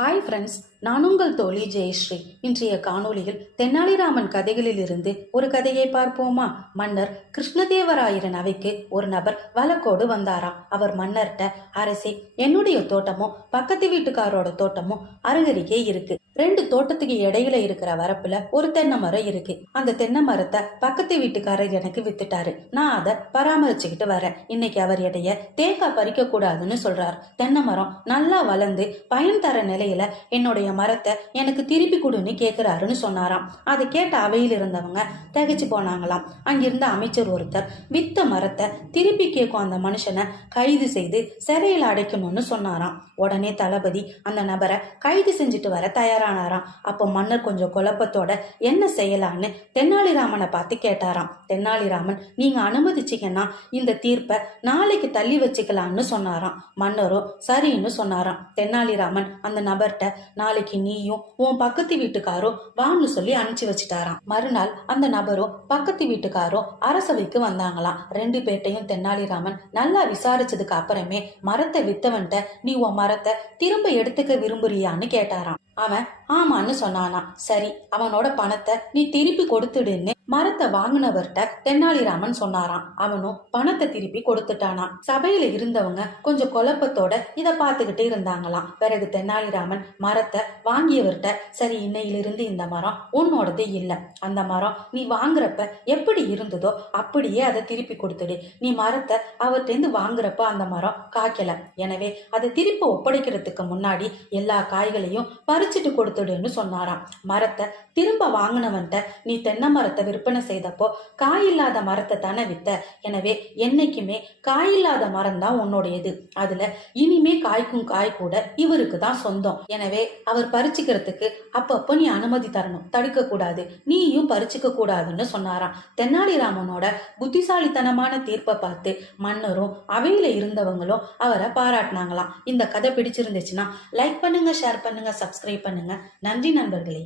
Hi friends, நான் உங்கள் தோழி ஜெயஸ்ரீ. இன்றைய காணொளியில் தென்னாலிராமன் கதைகளிலிருந்து ஒரு கதையை பார்ப்போமா? மன்னர் கிருஷ்ணதேவராயரின் அவைக்கு ஒரு நபர் வழக்கோடு வந்தாராம். அவர் மன்னர்கிட்ட, அரசே, என்னுடைய தோட்டமும் பக்கத்து வீட்டுக்காரோட தோட்டமும் அருகருகே இருக்கு. 2 தோட்டத்துக்கு இடையில இருக்கிற வரப்புல ஒரு தென்னை மரம் இருக்கு. அந்த தென்னை மரத்தை பக்கத்து வீட்டுக்காரர் எனக்கு வித்துட்டாரு. நான் அதை பராமரிச்சுக்கிட்டு வரேன். இன்னைக்கு அவர் இடைய தேங்காய் பறிக்க கூடாதுன்னு சொல்றாரு. தென்னை மரம் நல்லா வளர்ந்து பயன் தர நிலையில என்னுடைய மரத்தை எனக்கு திருப்பி கொடுன்னு கேக்குறாருன்னு சொன்னாராம். அதை கேட்ட அவையில் இருந்தவங்க திகைச்சு போனாங்களாம். அங்கிருந்த அமைச்சர் ஒருத்தர் வித்த மரத்தை திருப்பி கேட்கும் அந்த மனுஷனை கைது செய்து சிறையில் அடைக்கணும்னு சொன்னாராம். உடனே தளபதி அந்த நபரை கைது செஞ்சுட்டு வர தயாரானாராம். அப்போ மன்னர் கொஞ்சம் குழப்பத்தோட என்ன செய்யலான்னு தென்னாலிராமனை பார்த்து கேட்டாராம். தென்னாலிராமன், நீங்க அனுமதிச்சீங்கன்னா இந்த தீர்ப்பை நாளைக்கு தள்ளி வச்சுக்கலான்னு சொன்னாராம். மன்னரும் சரின்னு சொன்னாராம். தென்னாலிராமன் அந்த நபர்கிட்ட, நாளைக்கு நீயும் உன் பக்கத்து வீட்டுக்காரும் வான்னு சொல்லி அனுப்பிச்சு வச்சுட்டாராம். மறுநாள் அந்த நபரும் பக்கத்து வீட்டுக்காரும் அரசவைக்கு வந்தாங்களாம். 2 பேர்ட்டையும் தென்னாலிராமன் நல்லா விசாரிச்சதுக்கு அப்புறமே மரத்தை வித்தவன்ட்ட, நீ உன் மரத்தை திரும்ப எடுத்துக்க விரும்புறியான்னு கேட்டாராம். அவன் ஆமான்னு சொன்னானா. சரி, அவனோட பணத்தை நீ திருப்பி கொடுத்துடுன்னு மரத்தை வாங்கினவர்கிட்ட தென்னாலிராமன் சொன்னாராம். அவனும் பணத்தை திருப்பி கொடுத்துட்டானா. சபையில இருந்தவங்க கொஞ்சம் குழப்பத்தோட இத பாத்துக்கிட்டு இருந்தாங்களாம். பிறகு தென்னாலிராமன் மரத்தை வாங்கியவர்கிட்ட, சரி, இன்னையிலிருந்து இந்த மரம் உன்னோடது இல்ல. அந்த மரம் நீ வாங்குறப்ப எப்படி இருந்ததோ அப்படியே அதை திருப்பி கொடுத்துடு. நீ மரத்தை அவர்கிட்ட வாங்குறப்ப அந்த மரம் காய்க்கல. எனவே அதை திருப்பி ஒப்படைக்கிறதுக்கு முன்னாடி எல்லா காய்களையும் பறிச்சுட்டு கொடுத்துடுன்னு சொன்னாராம். மரத்தை திரும்ப வாங்கினவன்ட்ட, நீ தென்னை மரத்தை விற்பனை செய்தப்போ காயில்லாத மரத்தை தானே வித்த. எனவே என்னைக்குமே காயில்லாத மரம் தான் உன்னுடையது. அதுல இனிமே காய்க்கும் காய் கூட இவருக்கு தான் சொந்தம். எனவே அவர் பறிச்சுக்கிறதுக்கு அப்பப்போ நீ அனுமதி தரணும், தடுக்க கூடாது, நீயும் பறிச்சுக்க கூடாதுன்னு சொன்னாராம். தென்னாலிராமனோட புத்திசாலித்தனமான தீர்ப்பை பார்த்து மன்னரும் அவையில இருந்தவங்களும் அவரை பாராட்டினாங்களாம். இந்த கதை பிடிச்சிருந்துச்சுன்னா லைக் பண்ணுங்க, ஷேர் பண்ணுங்க, சப்ஸ்கிரைப் பண்ணுங்க. நன்றி நண்பர்களே.